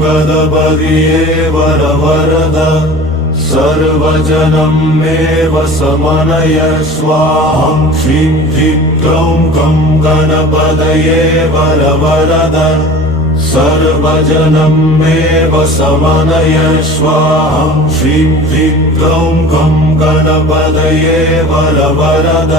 गणपतिये वरवरद सर्वजनं मे वशमनय स्वाहं श्रीं ह्रीं क्लौं गं गणपतये वरवरद सर्वजनं मे वशमनय स्वाहं श्रीं ह्रीं क्लौं गं गणपतये वरवरद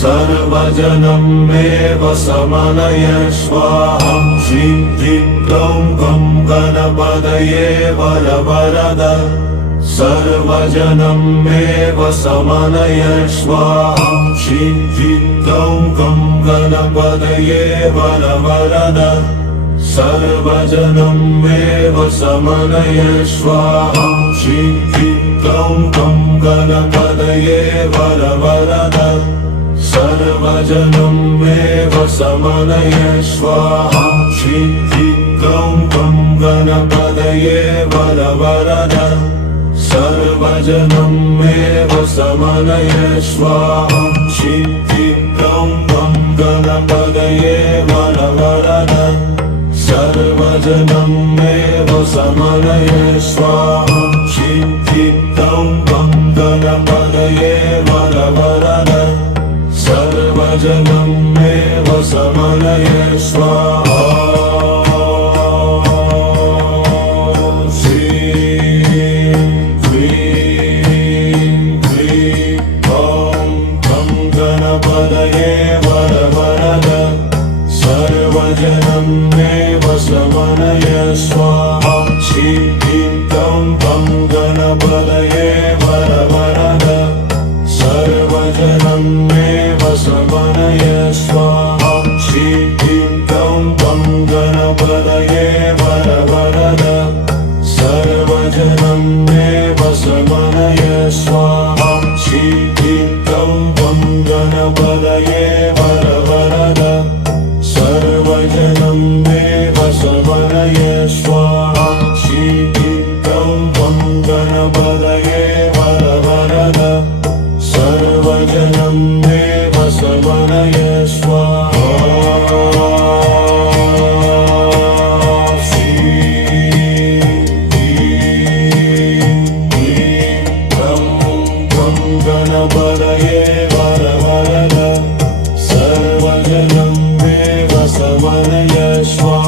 सर्वजनं मे वशमनय स्वाहं श्रीं ह्रीं क्लौं गं गणपतये वरवरद सर्वजनं मे वशमनय स्वाहं श्रीं ह्रीं क्लौं गं गणपतये वरवरद सर्वजनं मे वशमनय स्वाहं श्रीं ह्रीं क्लौं गं गणपतये वरवरद सर्वजनं मे वशमनय स्वाहं श्रीं ह्रीं क्लौं गं गणपतये वरवरद सर्वजनं मे वशमनय स्वाहं श्रीं ह्रीं क्लौं गं गणपतये वरवरद सर्वजनं मे वशमनय स्वाहं श्रीं ह्रीं क्लौं गं गणपतये वरवरद सर्वजनं मे वशमनय स्वाहा श्रीं ह्रीं क्लीं ॐ गं गणपतये वरवरद सर्वजनं मे वशमनय स्वाहा श्रीं ह्रीं क्लौं गं गणपतये वरवरद सर्वजनं मे वशमनय स्वाहा श्रीं ह्रीं क्लौं गं गणपतये वरवरद सर्वजनं मे वशमनय स्वाहा श्रीं ह्रीं क्लौं गं गणपतये वरवरद सर्वजनं मे वशमनय स्वाहा श्रीं ह्रीं क्लौं गं गणपतये वरवरद सर्वजनं मे वशमनय स्वाहा श्रीं ह्रीं क्लीं गं गणपतये वरवरद सर्वजनं मे वशमनय स्वाहा